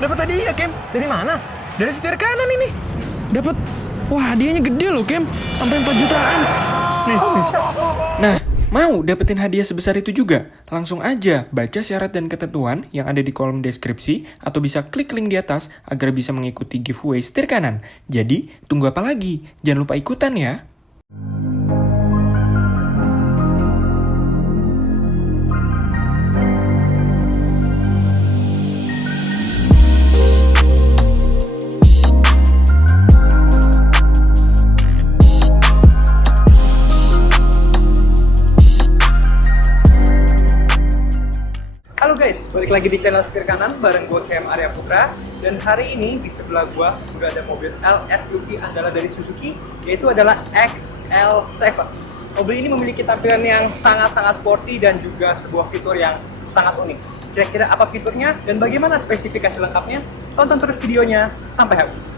dapat hadiah, Kem. Dari mana? Dari setir kanan ini. Dapat, wah hadiahnya gede loh, Kem. Sampai 4 jutaan. Nih, bisa. Nah, mau dapetin hadiah sebesar itu juga? Langsung aja baca syarat dan ketentuan yang ada di kolom deskripsi atau bisa klik link di atas agar bisa mengikuti giveaway setir kanan. Jadi, tunggu apa lagi? Jangan lupa ikutan ya. Halo guys, balik lagi di channel Setir Kanan bareng gue KM Arya Putra. Dan hari ini di sebelah gue udah ada mobil LSUV andalan dari Suzuki, yaitu adalah XL7. Mobil ini memiliki tampilan yang sangat-sangat sporty dan juga sebuah fitur yang sangat unik. Kira-kira apa fiturnya dan bagaimana spesifikasi lengkapnya? Tonton terus videonya sampai habis.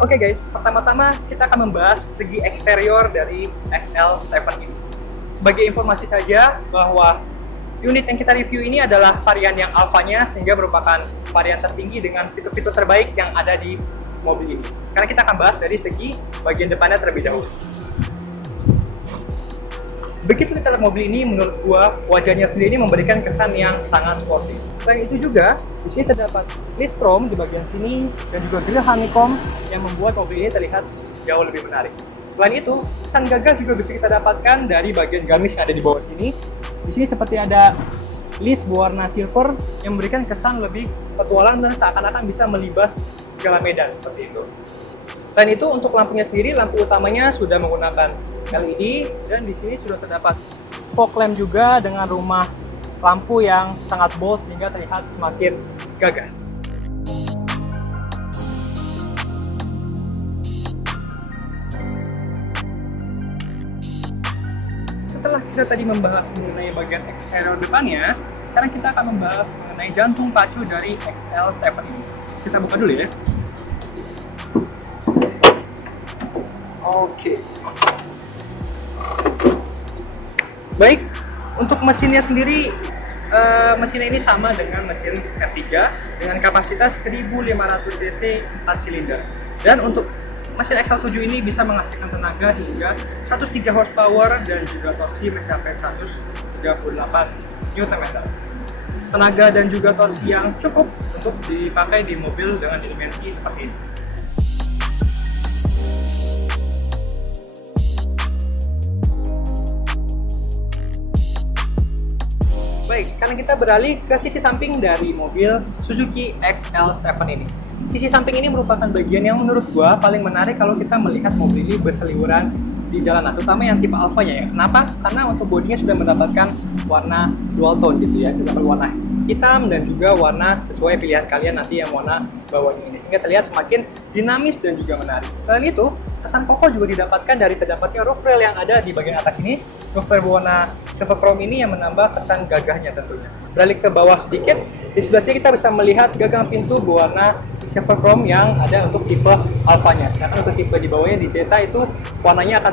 Oke guys, pertama-tama kita akan membahas segi eksterior dari XL7 ini. Sebagai informasi saja bahwa unit yang kita review ini adalah varian yang alfanya, sehingga merupakan varian tertinggi dengan fitur-fitur terbaik yang ada di mobil ini. Sekarang kita akan bahas dari segi bagian depannya terlebih dahulu. Begitu kita lihat mobil ini, menurut gua wajahnya sendiri ini memberikan kesan yang sangat sporty. Selain itu juga, di sini terdapat list chrome di bagian sini dan juga grill honeycomb yang membuat mobil ini terlihat jauh lebih menarik. Selain itu, kesan gagah juga bisa kita dapatkan dari bagian garnish yang ada di bawah sini. Di sini seperti ada list berwarna silver yang memberikan kesan lebih petualang dan seakan-akan bisa melibas segala medan seperti itu. Selain itu, untuk lampunya sendiri, lampu utamanya sudah menggunakan LED dan di sini sudah terdapat fog lamp juga dengan rumah lampu yang sangat bold sehingga terlihat semakin gagah. Setelah kita tadi membahas mengenai bagian eksterior depannya, sekarang kita akan membahas mengenai jantung pacu dari XL7 ini. Kita buka dulu ya. Oke. Baik, untuk mesinnya sendiri, mesinnya ini sama dengan mesin R3 dengan kapasitas 1500 cc 4 silinder. Dan untuk mesin XL7 ini bisa menghasilkan tenaga hingga 103 horsepower dan juga torsi mencapai 138 Nm. Tenaga dan juga torsi yang cukup untuk dipakai di mobil dengan dimensi seperti ini. Baik, sekarang kita beralih ke sisi samping dari mobil Suzuki XL7 ini. Sisi samping ini merupakan bagian yang menurut gua paling menarik kalau kita melihat mobil ini berseliweran di jalanan, terutama yang tipe Alfa-nya ya. Kenapa? Karena untuk bodinya sudah mendapatkan warna dual tone gitu ya, dengan warna hitam dan juga warna sesuai pilihan kalian nanti yang warna bawahnya ini, sehingga terlihat semakin dinamis dan juga menarik. Selain itu, kesan kokoh juga didapatkan dari terdapatnya roof rail yang ada di bagian atas ini. Roof rail berwarna silver chrome ini yang menambah kesan gagahnya tentunya. Beralih ke bawah sedikit, di sebelah sini kita bisa melihat gagang pintu berwarna silver chrome yang ada untuk tipe Alfa-nya. Sedangkan untuk tipe di bawahnya di Zeta itu warnanya akan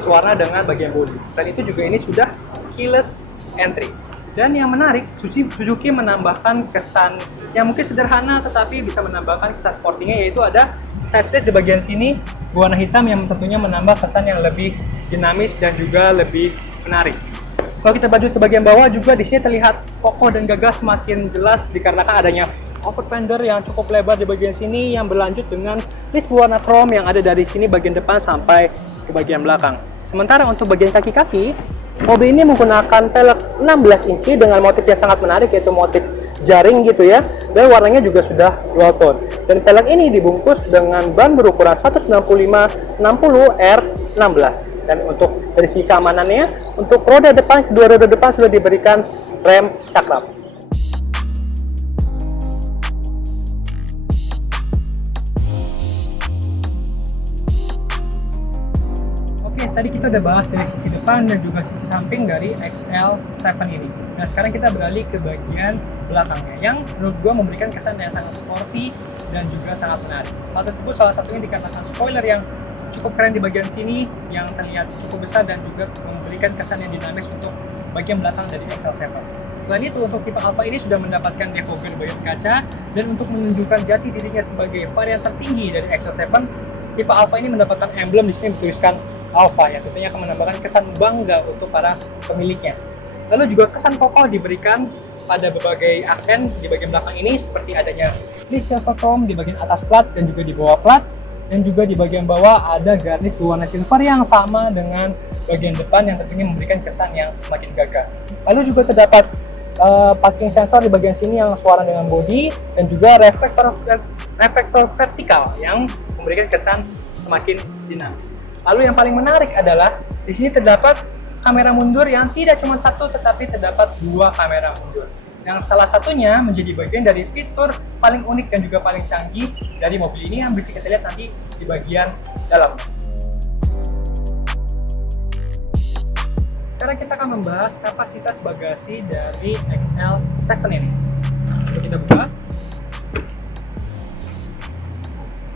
sewarna dengan bagian bodi. Selain itu juga ini sudah keyless entry. Dan yang menarik, Suzuki menambahkan kesan yang mungkin sederhana tetapi bisa menambahkan kesan sportingnya, yaitu ada side slate di bagian sini berwarna hitam yang tentunya menambah kesan yang lebih dinamis dan juga lebih menarik. Kalau kita lanjut ke bagian bawah juga di sini terlihat kokoh dan gagah semakin jelas dikarenakan adanya over fender yang cukup lebar di bagian sini yang berlanjut dengan list berwarna chrome yang ada dari sini bagian depan sampai ke bagian belakang. Sementara untuk bagian kaki-kaki, mobil ini menggunakan pelek 16 inci dengan motif yang sangat menarik, yaitu motif jaring gitu ya, dan warnanya juga sudah dual tone. Dan pelek ini dibungkus dengan ban berukuran 195/60 R16. Dan untuk dari segi keamanannya, untuk roda depan, kedua roda depan sudah diberikan rem cakram. tadi kita udah bahas dari sisi depan dan juga sisi samping dari XL7 ini. Nah, sekarang kita beralih ke bagian belakangnya yang menurut gue memberikan kesan yang sangat sporty dan juga sangat menarik. Hal tersebut salah satunya dikarenakan spoiler yang cukup keren di bagian sini yang terlihat cukup besar dan juga memberikan kesan yang dinamis untuk bagian belakang dari XL7. Selain itu, untuk tipe Alpha ini sudah mendapatkan defogger bagian kaca dan untuk menunjukkan jati dirinya sebagai varian tertinggi dari XL7, tipe Alpha ini mendapatkan emblem di sini bertuliskan Alpha yang tentunya akan menambahkan kesan bangga untuk para pemiliknya. Lalu juga kesan kokoh diberikan pada berbagai aksen di bagian belakang ini seperti adanya list silver chrome di bagian atas plat dan juga di bawah plat, dan juga di bagian bawah ada garnish berwarna silver yang sama dengan bagian depan yang tentunya memberikan kesan yang semakin gagah. Lalu juga terdapat parking sensor di bagian sini yang sewarna dengan bodi dan juga reflektor vertikal yang memberikan kesan semakin dinamis. Lalu yang paling menarik adalah di sini terdapat kamera mundur yang tidak cuma satu tetapi terdapat dua kamera mundur. Yang salah satunya menjadi bagian dari fitur paling unik dan juga paling canggih dari mobil ini yang bisa kita lihat nanti di bagian dalam. Sekarang kita akan membahas kapasitas bagasi dari XL7 ini. Coba kita buka.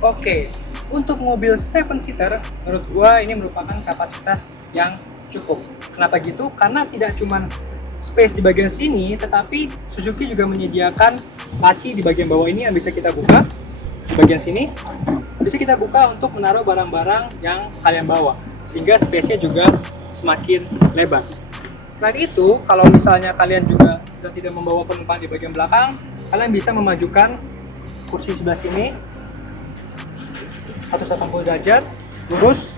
Oke, untuk mobil 7-seater, menurut gua ini merupakan kapasitas yang cukup. Kenapa gitu? Karena tidak cuma space di bagian sini, tetapi Suzuki juga menyediakan laci di bagian bawah ini yang bisa kita buka. Di bagian sini, bisa kita buka untuk menaruh barang-barang yang kalian bawa, sehingga space-nya juga semakin lebar. Selain itu, kalau misalnya kalian juga sedang tidak membawa penumpang di bagian belakang, kalian bisa memajukan kursi sebelah sini 180 derajat lurus,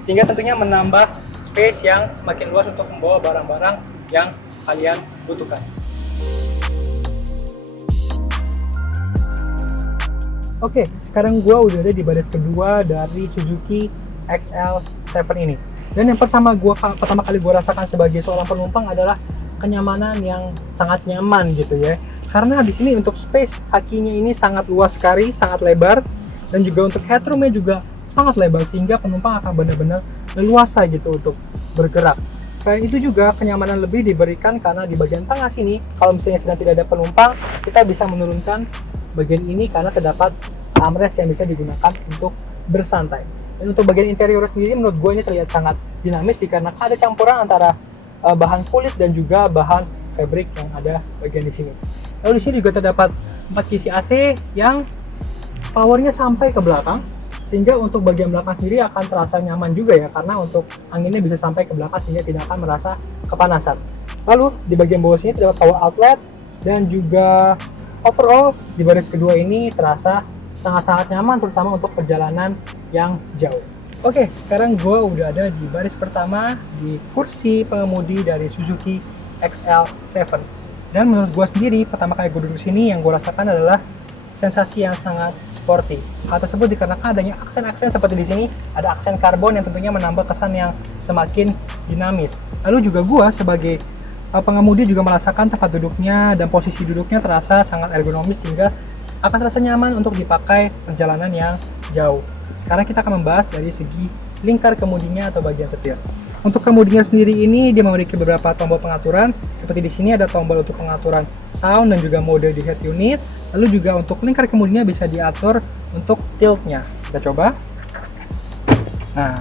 sehingga tentunya menambah space yang semakin luas untuk membawa barang-barang yang kalian butuhkan. Oke, sekarang gua udah ada di baris kedua dari Suzuki XL7 ini. Dan yang pertama kali gua rasakan sebagai seorang penumpang adalah kenyamanan yang sangat nyaman gitu ya. Karena di sini untuk space kakinya ini sangat luas sekali, sangat lebar. Dan juga untuk headroomnya juga sangat lebar sehingga penumpang akan benar-benar leluasa gitu untuk bergerak. Selain itu juga kenyamanan lebih diberikan karena di bagian tengah sini kalau misalnya sedang tidak ada penumpang, kita bisa menurunkan bagian ini karena terdapat armrest yang bisa digunakan untuk bersantai. Dan untuk bagian interior sendiri menurut gue ini terlihat sangat dinamis dikarenakan ada campuran antara bahan kulit dan juga bahan fabric yang ada bagian di sini. Lalu di sini juga terdapat 4 kisi AC yang powernya sampai ke belakang, sehingga untuk bagian belakang sendiri akan terasa nyaman juga ya, karena untuk anginnya bisa sampai ke belakang sehingga tidak akan merasa kepanasan. Lalu di bagian bawah sini terdapat power outlet dan juga overall di baris kedua ini terasa sangat-sangat nyaman terutama untuk perjalanan yang jauh. Oke, sekarang gue udah ada di baris pertama di kursi pengemudi dari Suzuki XL7. Dan menurut gue sendiri pertama kali gue duduk sini yang gue rasakan adalah sensasi yang sangat sporty. Hal tersebut dikarenakan adanya aksen-aksen seperti di sini, ada aksen karbon yang tentunya menambah kesan yang semakin dinamis. Lalu juga gua sebagai pengemudi juga merasakan tempat duduknya dan posisi duduknya terasa sangat ergonomis sehingga akan terasa nyaman untuk dipakai perjalanan yang jauh. Sekarang kita akan membahas dari segi lingkar kemudinya atau bagian setir. Untuk kemudinya sendiri ini dia memiliki beberapa tombol pengaturan. Seperti di sini ada tombol untuk pengaturan sound dan juga mode di head unit. Lalu juga untuk lingkar kemudinya bisa diatur untuk tiltnya. Kita coba. Nah,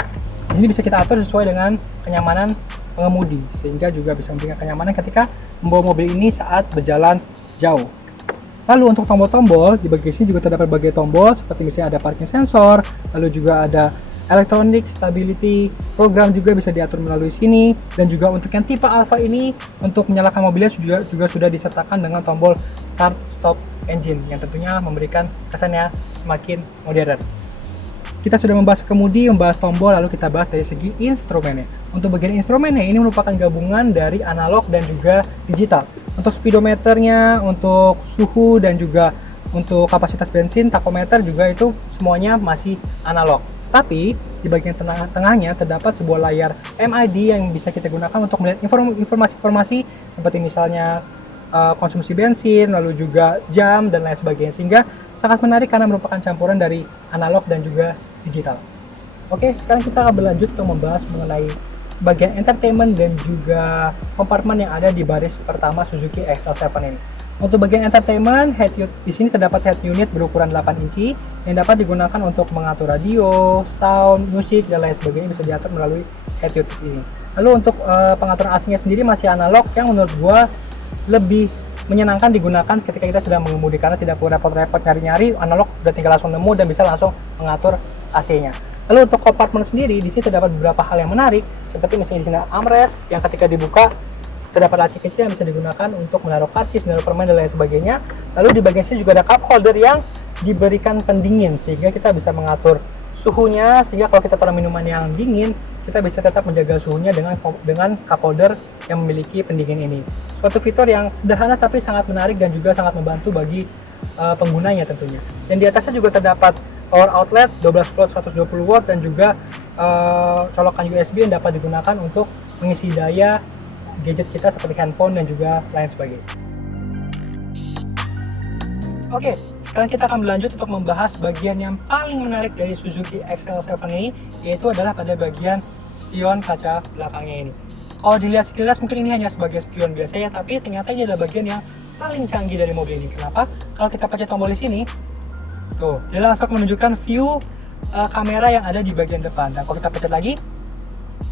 ini bisa kita atur sesuai dengan kenyamanan pengemudi sehingga juga bisa memberikan kenyamanan ketika membawa mobil ini saat berjalan jauh. Lalu untuk tombol-tombol di bagian sini juga terdapat berbagai tombol seperti misalnya ada parking sensor, lalu juga ada electronic stability program juga bisa diatur melalui sini, dan juga untuk yang tipe Alpha ini untuk menyalakan mobilnya juga sudah disertakan dengan tombol start stop engine yang tentunya memberikan kesannya semakin modern. Kita sudah membahas kemudi, membahas tombol, lalu kita bahas dari segi instrumennya. Untuk bagian instrumennya ini merupakan gabungan dari analog dan juga digital. Untuk speedometernya, untuk suhu dan juga untuk kapasitas bensin, tachometer juga itu semuanya masih analog. Tapi di bagian tengahnya terdapat sebuah layar MID yang bisa kita gunakan untuk melihat informasi-informasi seperti misalnya konsumsi bensin, lalu juga jam dan lain sebagainya, sehingga sangat menarik karena merupakan campuran dari analog dan juga digital. Oke, sekarang kita akan berlanjut untuk membahas mengenai bagian entertainment dan juga kompartemen yang ada di baris pertama Suzuki XL7 ini. Untuk bagian entertainment, di sini terdapat head unit berukuran 8 inci yang dapat digunakan untuk mengatur radio, sound, musik, dan lain sebagainya bisa diatur melalui head unit ini. Lalu untuk pengaturan AC-nya sendiri masih analog yang menurut gua lebih menyenangkan digunakan ketika kita sedang mengemudi karena tidak perlu repot-repot nyari-nyari, analog udah tinggal langsung nemu dan bisa langsung mengatur AC-nya. Lalu untuk kompartemen sendiri, di sini terdapat beberapa hal yang menarik, seperti misalnya di sini armrest yang ketika dibuka terdapat laci kecil yang bisa digunakan untuk menaruh karcis, menaruh permen dan lain sebagainya. Lalu di bagian sini juga ada cup holder yang diberikan pendingin sehingga kita bisa mengatur suhunya, sehingga kalau kita taruh minuman yang dingin kita bisa tetap menjaga suhunya dengan cup holder yang memiliki pendingin ini. Suatu fitur yang sederhana tapi sangat menarik dan juga sangat membantu bagi penggunanya tentunya. Dan di atasnya juga terdapat power outlet 12 volt 120 watt dan juga colokan USB yang dapat digunakan untuk mengisi daya gadget kita seperti handphone dan juga lain sebagainya. Oke, sekarang kita akan berlanjut untuk membahas bagian yang paling menarik dari Suzuki XL7 ini, yaitu adalah pada bagian spion kaca belakangnya ini. Kalau dilihat sekilas mungkin ini hanya sebagai spion biasa ya, tapi ternyata ini adalah bagian yang paling canggih dari mobil ini. Kenapa? Kalau kita pencet tombol di sini, tuh, dia langsung menunjukkan view kamera yang ada di bagian depan. Dan kalau kita pencet lagi,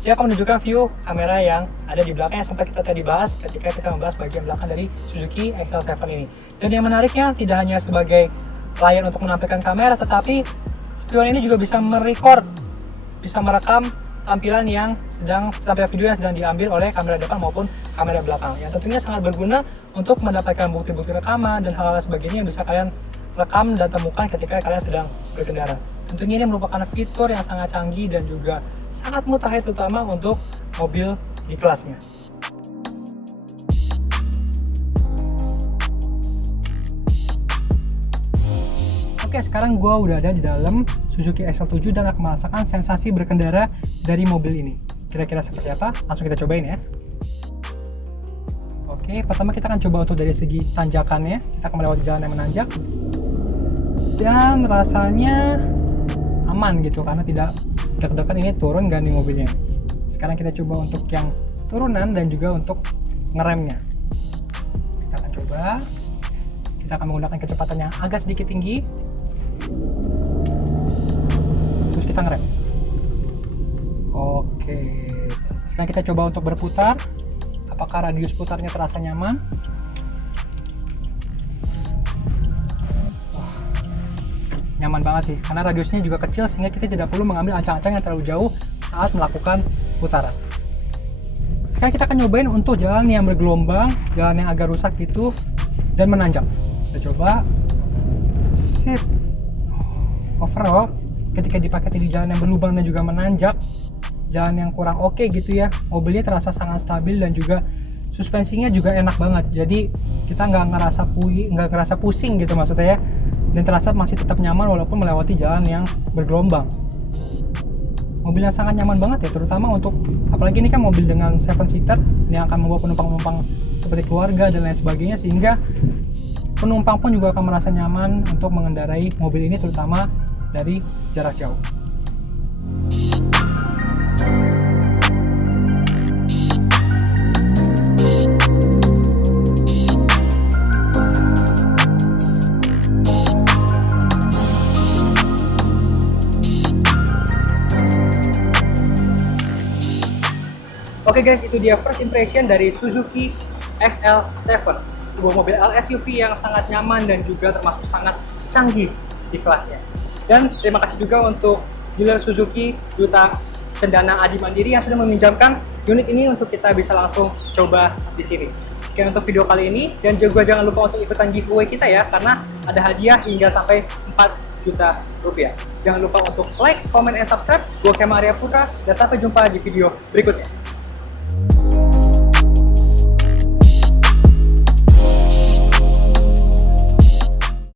dia akan menunjukkan view kamera yang ada di belakang yang sempat kita tadi bahas ketika kita membahas bagian belakang dari Suzuki XL7 ini. Dan yang menariknya tidak hanya sebagai layar untuk menampilkan kamera, tetapi spion ini juga bisa merekam tampilan yang tampilan video yang sedang diambil oleh kamera depan maupun kamera belakang. Yang tentunya sangat berguna untuk mendapatkan bukti-bukti rekaman dan hal-hal sebagainya yang bisa kalian rekam dan temukan ketika kalian sedang berkendara. Tentunya ini merupakan fitur yang sangat canggih dan juga sangat mutakhir terutama untuk mobil di kelasnya. Oke, sekarang gua udah ada di dalam Suzuki XL7 dan akan merasakan sensasi berkendara dari mobil ini. Kira-kira seperti apa? Langsung kita cobain ya. Oke, pertama kita akan coba untuk dari segi tanjakannya. Kita akan melewati jalan yang menanjak. Dan rasanya aman gitu karena tidak deg-degan ini turun gak nih mobilnya. Sekarang kita coba untuk yang turunan dan juga untuk ngeremnya. Kita akan coba. Kita akan menggunakan kecepatan yang agak sedikit tinggi. Terus kita ngerem. Oke. Sekarang kita coba untuk berputar. Apakah radius putarnya terasa nyaman? Wah, nyaman banget sih, karena radiusnya juga kecil sehingga kita tidak perlu mengambil ancang-ancang yang terlalu jauh saat melakukan putaran. Sekarang kita akan nyobain untuk jalan yang bergelombang, jalan yang agak rusak gitu, dan menanjak. Kita coba. Sip. Overall, ketika dipakai di jalan yang berlubang dan juga menanjak, jalan yang kurang oke gitu ya, mobilnya terasa sangat stabil dan juga suspensinya juga enak banget. Jadi kita nggak ngerasa pusing gitu maksudnya ya, dan terasa masih tetap nyaman walaupun melewati jalan yang bergelombang. Mobil yang sangat nyaman banget ya, terutama untuk apalagi ini kan mobil dengan 7-seater yang akan membawa penumpang-penumpang seperti keluarga dan lain sebagainya, sehingga penumpang pun juga akan merasa nyaman untuk mengendarai mobil ini terutama dari jarak jauh. Oke guys, itu dia first impression dari Suzuki XL7, sebuah mobil LSUV yang sangat nyaman dan juga termasuk sangat canggih di kelasnya. Dan terima kasih juga untuk dealer Suzuki Duta Cendana Adi Mandiri yang sudah meminjamkan unit ini untuk kita bisa langsung coba di sini. Sekian untuk video kali ini, dan juga jangan lupa untuk ikutan giveaway kita ya, karena ada hadiah hingga sampai 4 juta rupiah. Jangan lupa untuk like, comment, and subscribe. Gue Kemal Arya Putra, dan sampai jumpa di video berikutnya.